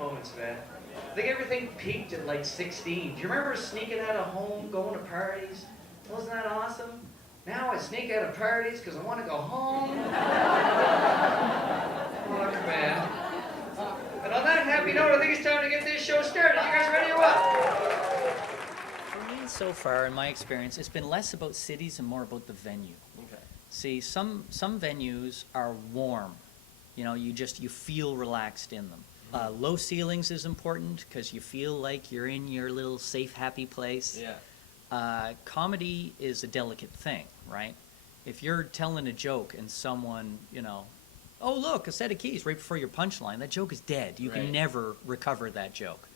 moments, man. I think everything peaked at like 16. Do you remember sneaking out of home, going to parties? Wasn't that awesome? Now I sneak out of parties because I want to go home. Fuck, man. And on that happy note, I think it's time to get this show started. You guys ready or what? For me, so far, in my experience, it's been less about cities and more about the venue. Okay. See, some venues are warm. You know, you feel relaxed in them. Low ceilings is important because you feel like you're in your little safe, happy place. Yeah. Comedy is a delicate thing, right? If you're telling a joke and someone, you know, oh, look, a set of keys right before your punchline, that joke is dead. You can never recover that joke.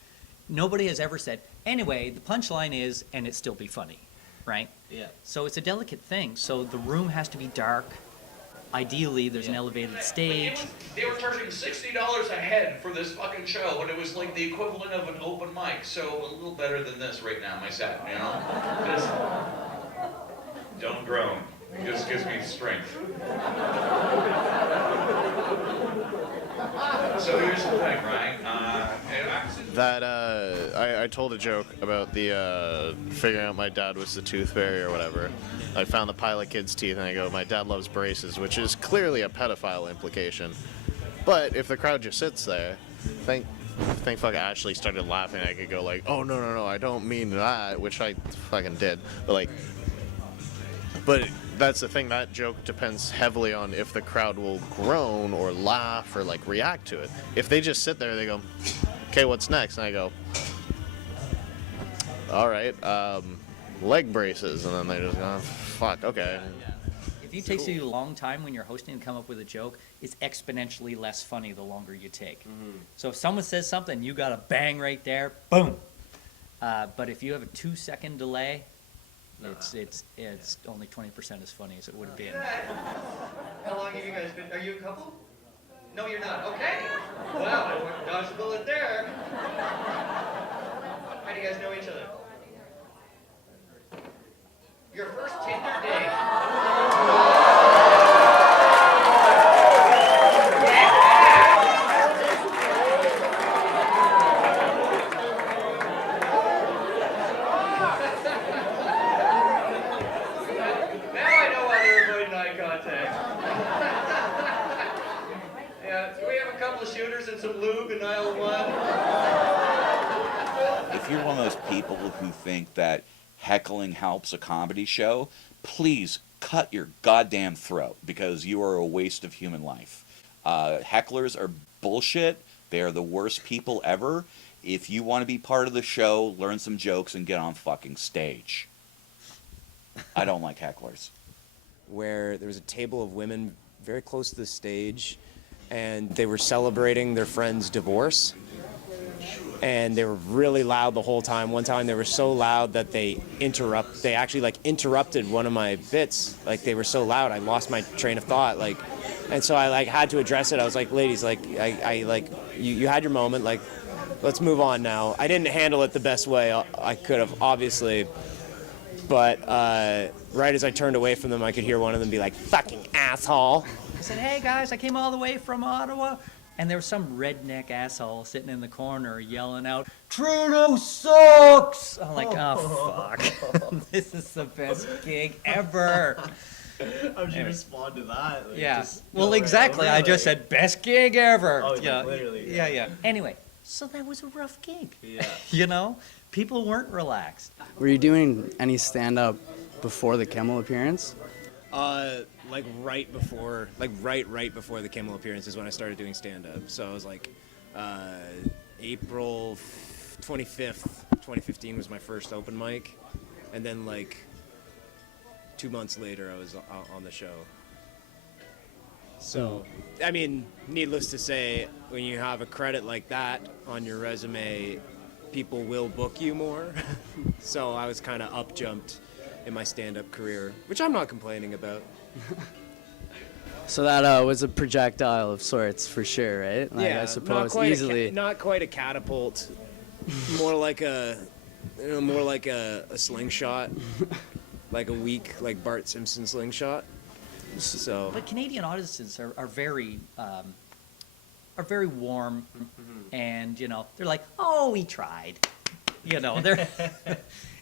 Nobody has ever said, anyway, the punchline is, and it still be funny, right? Yeah. So it's a delicate thing. So the room has to be dark. Ideally, there's an elevated stage. They were charging $60 a head for this fucking show, and it was like the equivalent of an open mic. So a little better than this right now, my set, you know? Just don't groan. It just gives me strength. So here's the thing, right? I told a joke about the figuring out my dad was the tooth fairy or whatever. I found the pilot kid's teeth and I go, my dad loves braces, which is clearly a pedophile implication. But if the crowd just sits there, thank fuck Ashley started laughing, I could go like, oh no, I don't mean that, which I fucking did. But that's the thing, that joke depends heavily on if the crowd will groan or laugh or like react to it. If they just sit there, they go, okay, what's next? And I go, all right, leg braces. And then they just go, fuck, okay. If it takes you a long time when you're hosting to come up with a joke, it's exponentially less funny the longer you take. Mm-hmm. So if someone says something, you got a bang right there, boom. But if you have a 2-second delay, it's only 20% as funny as it would have been. How long have you guys been? Are you a couple? No, you're not. Okay. Wow, I dodged a bullet there. How do you guys know each other? Your first Tinder date. If you're one of those people who think that heckling helps a comedy show, please cut your goddamn throat, because you are a waste of human life. Hecklers are bullshit. They are the worst people ever. If you want to be part of the show, learn some jokes and get on fucking stage. I don't like hecklers. Where there was a table of women very close to the stage, and they were celebrating their friend's divorce. And they were really loud the whole time. One time they were so loud that they actually interrupted one of my bits. Like, they were so loud, I lost my train of thought. Like, and so I had to address it. I was like, ladies, you had your moment. Like, let's move on now. I didn't handle it the best way I could have, obviously. But right as I turned away from them, I could hear one of them be like, fucking asshole. I said, hey guys, I came all the way from Ottawa. And there was some redneck asshole sitting in the corner yelling out, Trudeau sucks! I'm like, oh, fuck. This is the best gig ever. How did you respond to that? Like, yeah. Well, exactly. I just said, best gig ever. Oh, yeah. literally. Yeah. Anyway, so that was a rough gig. Yeah. You know? People weren't relaxed. Were you doing any stand-up before the Kimmel appearance? Right before the Kimmel appearance is when I started doing stand-up. So I was like, April 25th, 2015 was my first open mic. And then 2 months later, I was on the show. So, I mean, needless to say, when you have a credit like that on your resume, people will book you more. So I was kind of up-jumped in my stand-up career, which I'm not complaining about. So that was a projectile of sorts, for sure, right? Yeah, I suppose easily. Not quite a catapult, more like a slingshot, like a weak, like Bart Simpson slingshot. So. But Canadian audiences are very are very warm, and they're like, oh, we tried. They're,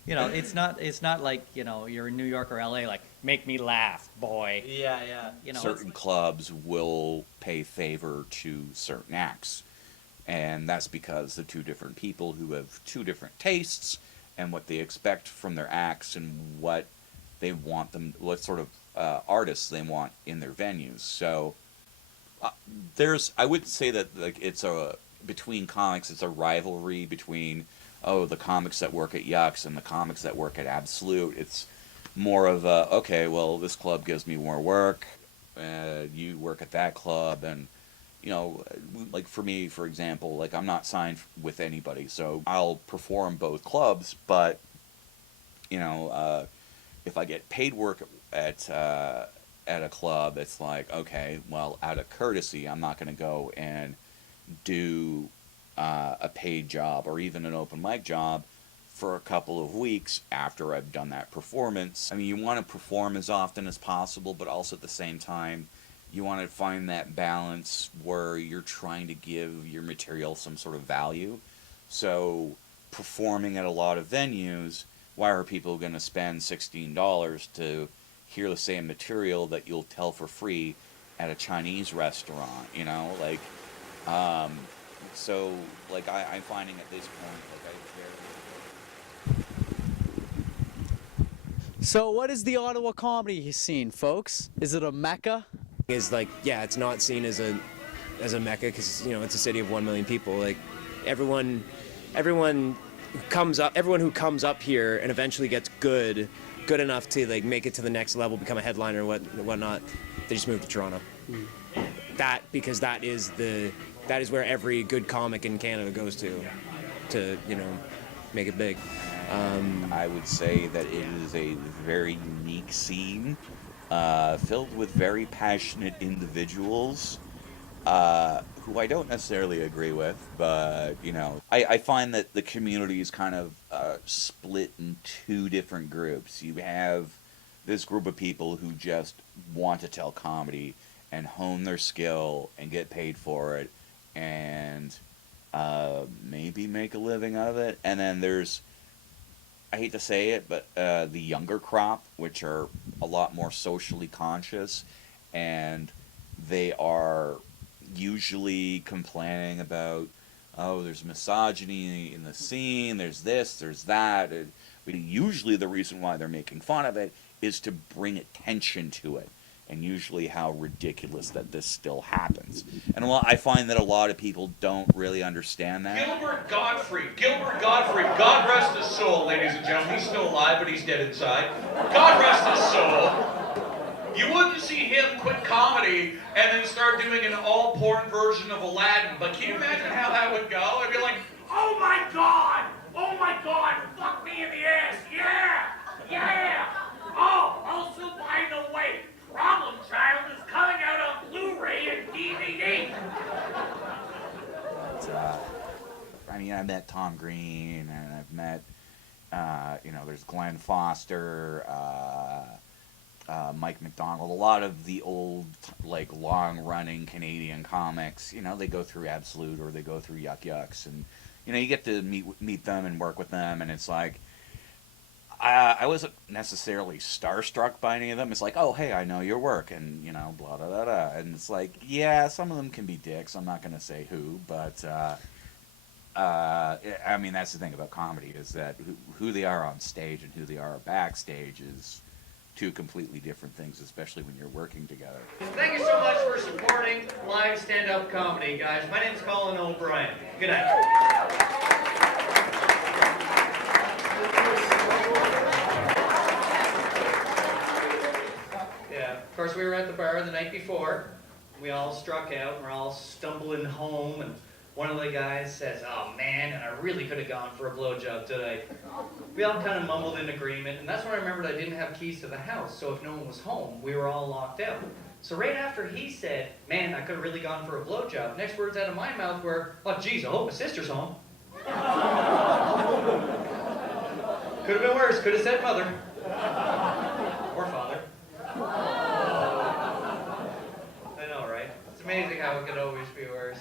it's not like you're in New York or LA, like, make me laugh, boy. Yeah. Certain clubs will pay favor to certain acts, and that's because the two different people who have two different tastes and what they expect from their acts and what they want them, what sort of artists they want in their venues. So I would say that, like, between comics, it's a rivalry between the comics that work at Yucks and the comics that work at Absolute. It's more of okay, well, this club gives me more work, you work at that club, and like for me, for example, like, I'm not signed with anybody, so I'll perform both clubs, but if I get paid work at a club, it's like, okay, well, out of courtesy, I'm not going to go and do a paid job or even an open mic job for a couple of weeks after I've done that performance. I mean, you want to perform as often as possible, but also at the same time, you want to find that balance where you're trying to give your material some sort of value. So, performing at a lot of venues, why are people going to spend $16 to hear the same material that you'll tell for free at a Chinese restaurant? So, like, I'm finding at this point, So what is the Ottawa comedy scene, folks? Is it a mecca? Is like, yeah, it's not seen as a mecca because it's a city of 1 million people. Like, everyone who comes up here and eventually gets good enough to, like, make it to the next level, become a headliner and whatnot, they just move to Toronto. Because that is where every good comic in Canada goes to make it big. I would say that it is a very unique scene, filled with very passionate individuals, who I don't necessarily agree with, but, I find that the community is kind of split in two different groups. You have this group of people who just want to tell comedy and hone their skill and get paid for it and maybe make a living out of it. And then there's, I hate to say it, but the younger crop, which are a lot more socially conscious, and they are usually complaining about, there's misogyny in the scene, there's this, there's that. But usually the reason why they're making fun of it is to bring attention to it, and usually how ridiculous that this still happens. And I find that a lot of people don't really understand that. Gilbert Gottfried, God rest his soul, ladies and gentlemen. He's still alive, but he's dead inside. God rest his soul. You wouldn't see him quit comedy and then start doing an all-porn version of Aladdin, but can you imagine how that would go? It'd be like, oh my God, fuck me in the ass, yeah. Oh, also, by the way, Problem Child is coming out on Blu-ray and DVD. I met Tom Green, and I've met, there's Glenn Foster, Mike McDonald, a lot of the old, like, long-running Canadian comics. They go through Absolute or they go through Yuck Yucks, and you get to meet them and work with them, and it's like, I wasn't necessarily starstruck by any of them. It's like, oh, hey, I know your work, and, blah, blah, blah, blah. And it's like, yeah, some of them can be dicks. I'm not going to say who, but, I mean, that's the thing about comedy, is that who they are on stage and who they are backstage is two completely different things, especially when you're working together. Thank you so much for supporting live stand-up comedy, guys. My name's Colin O'Brien. Good night. Of course, we were at the bar the night before. We all struck out, and we're all stumbling home, and one of the guys says, oh man, and I really could have gone for a blowjob today. We all kind of mumbled in agreement, and that's when I remembered I didn't have keys to the house, so if no one was home, we were all locked out. So right after he said, man, I could have really gone for a blowjob, next words out of my mouth were, oh geez, I hope my sister's home. Could have been worse, could have said mother. Or father. I know, right? It's amazing. amazing how it could always be worse.